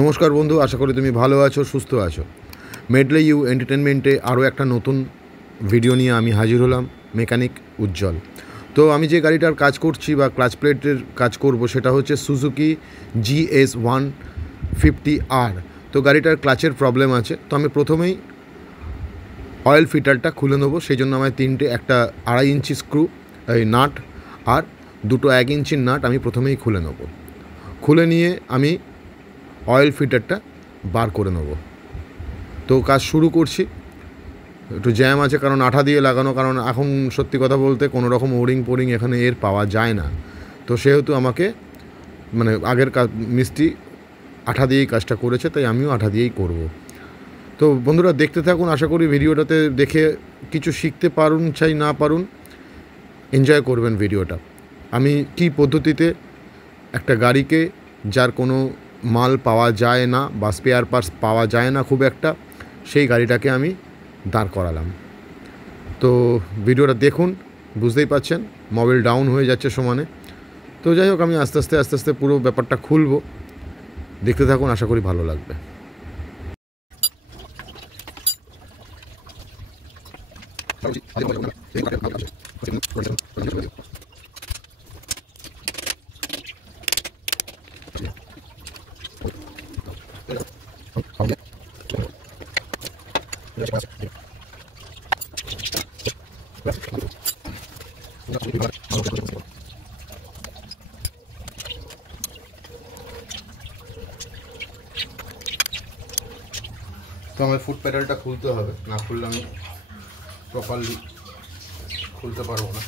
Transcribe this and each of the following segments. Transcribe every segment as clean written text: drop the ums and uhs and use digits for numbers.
নমস্কার বন্ধু, আশা করি তুমি ভালো আছো, সুস্থ আছো। মেডলে ইউ এন্টারটেনমেন্টে আরও একটা নতুন ভিডিও নিয়ে আমি হাজির হলাম, মেকানিক উজ্জ্বল। তো আমি যে গাড়িটার কাজ করছি বা ক্লাচ প্লেটের কাজ করব সেটা হচ্ছে সুজুকি GS150R। তো গাড়িটার ক্লাচের প্রবলেম আছে, তো আমি প্রথমেই অয়েল ফিল্টারটা খুলে নেবো। সেই জন্য আমার একটা 2.5 ইঞ্চি স্ক্রু নাট আর দুটো 1 ইঞ্চির নাট আমি প্রথমেই খুলে নেব। খুলে নিয়ে আমি অয়েল ফিল্টারটা বার করে নেব। তো কাজ শুরু করছি। একটু জ্যাম আছে কারণ আঠা দিয়ে লাগানো, কারণ এখন সত্যি কথা বলতে কোনো রকম ওরিং পোরিং এখানে এর পাওয়া যায় না। তো সেহেতু আমাকে আগের মিস্ত্রি আঠা দিয়েই কাজটা করেছে, তাই আমিও আঠা দিয়েই করব। তো বন্ধুরা দেখতে থাকুন, আশা করি ভিডিওটাতে দেখে কিছু শিখতে পারুন চাই না পারুন, এনজয় করবেন ভিডিওটা। আমি কি পদ্ধতিতে একটা গাড়িকে, যার কোনো মাল পাওয়া যায় না বা স্পেয়ার পার্টস পাওয়া যায় না খুব একটা, সেই গাড়িটাকে আমি দাঁড় করালাম। তো ভিডিওটা দেখুন, বুঝতেই পাচ্ছেন মোবাইল ডাউন হয়ে যাচ্ছে সমানে। তো যাই হোক, আমি আস্তে আস্তে পুরো ব্যাপারটা খুলব, দেখতে থাকুন, আশা করি ভালো লাগবে। তো আমার ফুট প্যাডেলটা খুলতে হবে, না খুললে আমি প্রপারলি খুলতে পারবো না।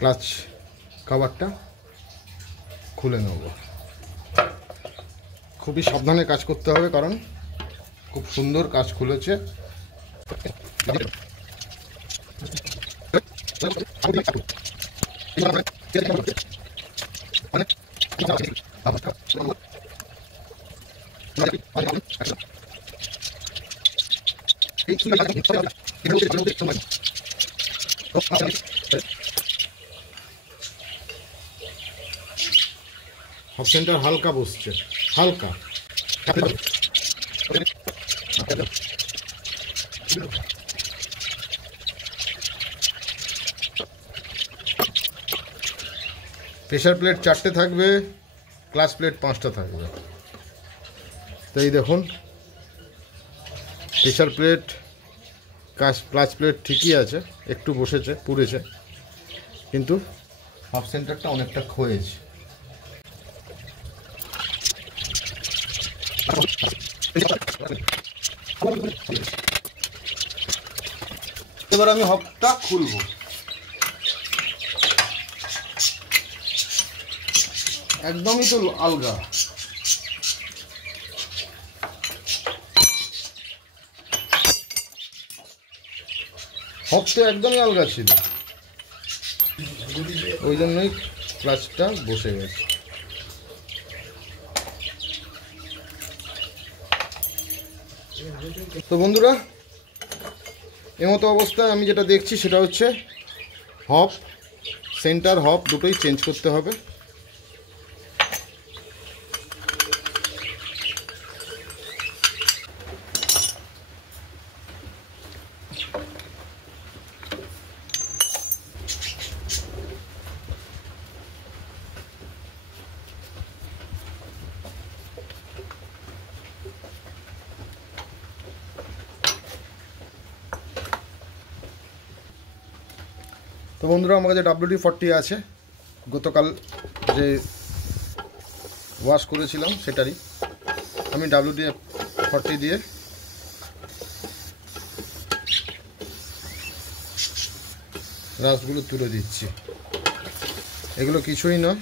ক্লাচ কভারটা খুলে নেব। খুবই সাবধানে কাজ করতে হবে, কারণ খুব সুন্দর কাজ খুলেছে। হাফ সেন্টার হালকা বসছে, হালকা। প্রেশার প্লেট 4টে থাকবে, ক্লাচ প্লেট 5টা থাকবে। তো এই দেখুন, প্রেশার প্লেট ক্লাচ প্লেট ঠিকই আছে, একটু বসেছে, পুড়েছে, কিন্তু হাফ সেন্টারটা অনেকটা ক্ষয়েছে। এবার আমি হবটা খুলবো। একদমই তো আলগা, হবটা একদমই আলগা ছিল, ওই জন্যই ক্লাচটা বসে গেছে। তো বন্ধুরা, এমতো অবস্থায় আমি যেটা দেখছি সেটা হচ্ছে হব সেন্টার হব দুটোই চেঞ্জ করতে হবে। তো বন্ধুরা, আমার কাছে WD-40 আছে, গতকাল যে ওয়াশ করেছিলাম সেটারই। আমি WD-40 দিয়ে রাসগুলো তুলে দিচ্ছি। এগুলো কিছুই নয়,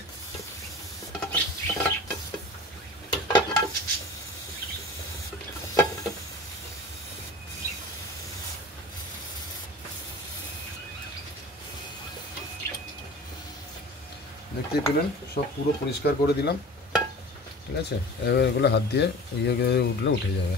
দেখতেই পেলেন সব পুরো পরিষ্কার করে দিলাম। ঠিক আছে, এবার এগুলো হাত দিয়ে উঠলে উঠে যাবে।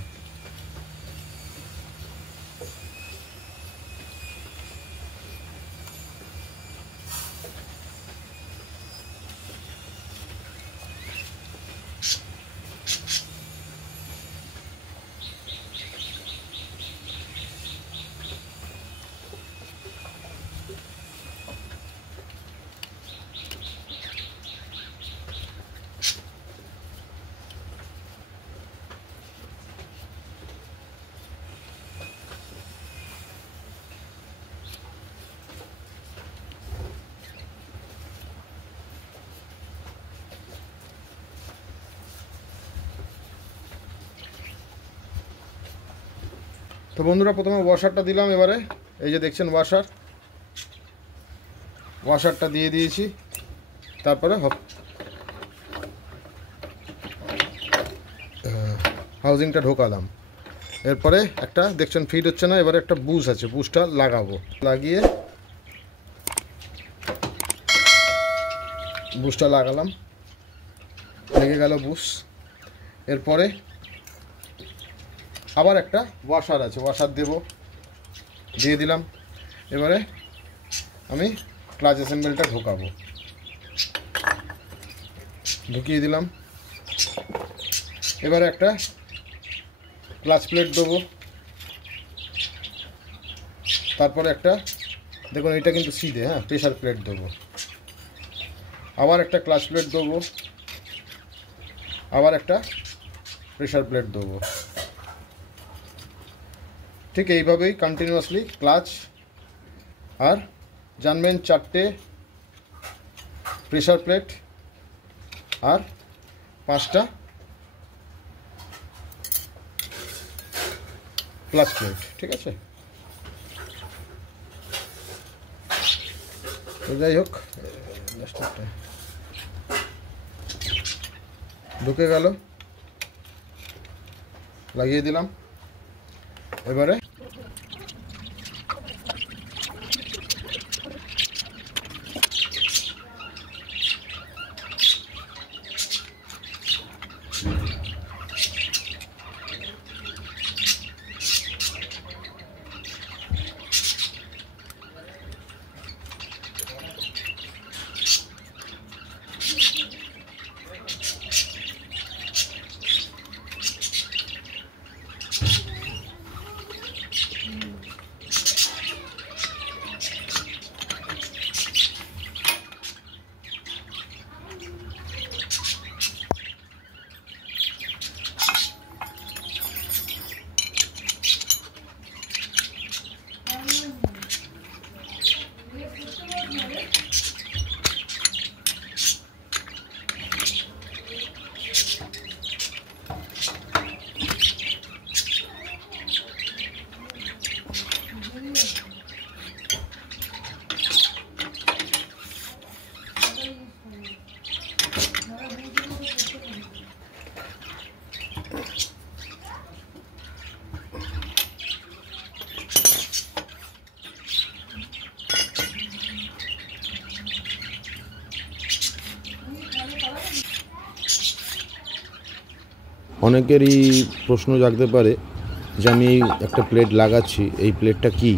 তো বন্ধুরা, প্রথমে ওয়াশারটা দিলাম। এবারে এই যে দেখছেন ওয়াশারটা দিয়ে দিয়েছি। তারপরে হাউজিংটা ঢোকালাম। এরপরে একটা দেখছেন ফিট হচ্ছে না, এবারে একটা বুশ আছে, বুশটা লাগাবো। লাগিয়ে বুশটা লাগালাম, লেগে গেল বুশ। এরপরে আবার একটা ওয়াশার আছে, ওয়াশার দিয়ে দিলাম। এবারে আমি ক্লাচ অ্যাসেম্বলটা ঢুকিয়ে দিলাম। এবারে একটা ক্লাচ প্লেট দেবো। তারপরে একটা দেখুন, এটা কিন্তু সিধে, হ্যাঁ, প্রেশার প্লেট দেবো। আবার একটা ক্লাচ প্লেট দেবো, আবার একটা প্রেশার প্লেট দেবো। ঠিক এইভাবেই কন্টিনিউয়াসলি ক্লাচ আর জানবেন 4টে প্রেশার প্লেট আর 5টা ক্লাচ প্লেট। ঠিক আছে, তো যাই হোক, ঢুকে গেল, লাগিয়ে দিলাম। এবারে অনেকেরই প্রশ্ন জাগতে পারে যে আমি একটা প্লেট লাগাচ্ছি, এই প্লেটটা কি,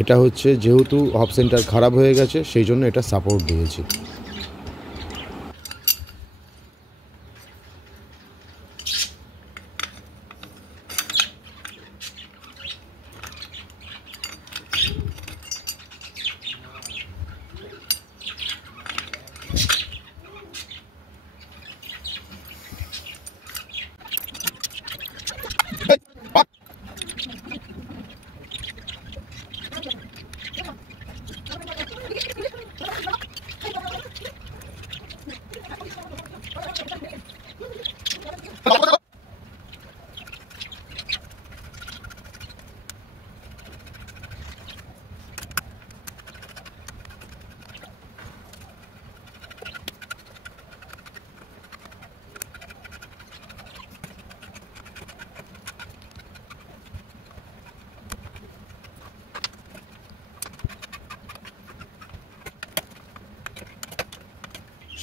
এটা হচ্ছে যেহেতু হব সেন্টার খারাপ হয়ে গেছে সেই জন্য এটা সাপোর্ট দিয়েছি।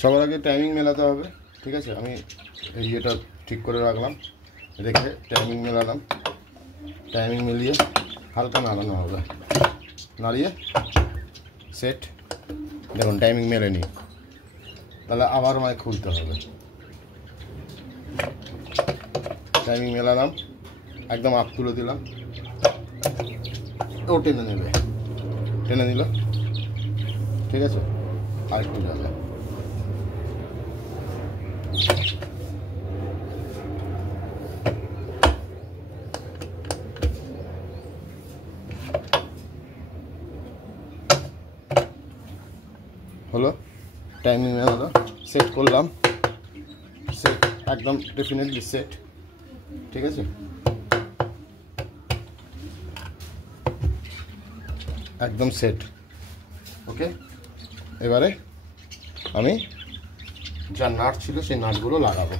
সবার আগে টাইমিং মেলাতে হবে, ঠিক আছে। আমি এই এটা ঠিক করে রাখলাম, রেখে টাইমিং মেলালাম। টাইমিং মিলিয়ে হালকা নাড়ানো হবে, নাড়িয়ে সেট। দেখুন টাইমিং মেলেনি, তাহলে আবার আমায় খুলতে হবে। টাইমিং মেলালাম, একদম আপ তুলে দিলাম, ও টেনে নেবে, টেনে নিল, ঠিক আছে। আর একটু যাবে, হলো টাইমিং হলো, সেট করলাম, সেট একদম ডেফিনেটলি সেট, ঠিক আছে। একদম সেট, ওকে। এবারে আমি যা নাট ছিল সেই নাটগুলো লাগাবো।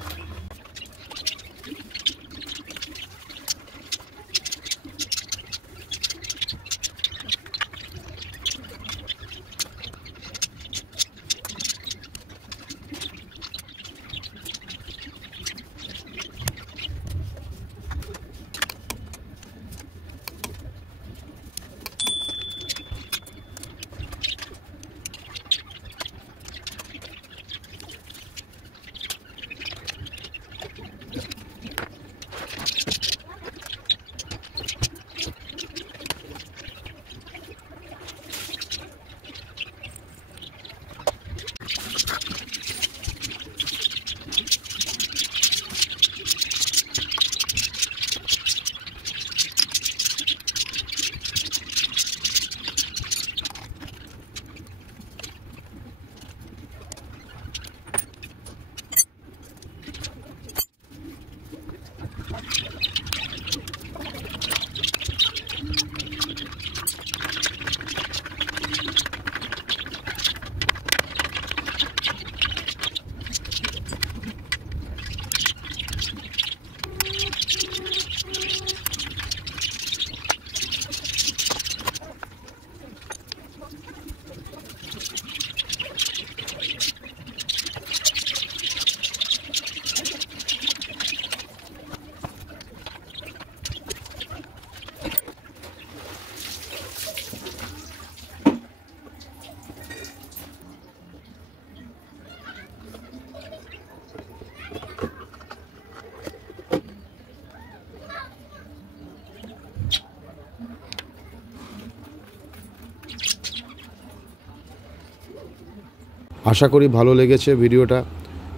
আশা করি ভালো লেগেছে ভিডিওটা।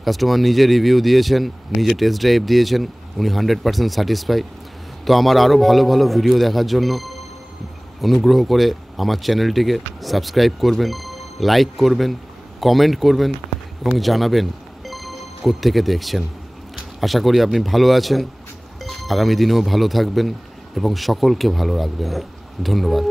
কাস্টমার নিজে রিভিউ দিয়েছেন, নিজে টেস্ট ড্রাইভ দিয়েছেন, উনি 100% স্যাটিসফাই। তো আমার আরও ভালো ভালো ভিডিও দেখার জন্য অনুগ্রহ করে আমার চ্যানেলটিকে সাবস্ক্রাইব করবেন, লাইক করবেন, কমেন্ট করবেন এবং জানাবেন কোত্থেকে দেখছেন। আশা করি আপনি ভালো আছেন, আগামী দিনেও ভালো থাকবেন এবং সকলকে ভালো রাখবেন। ধন্যবাদ।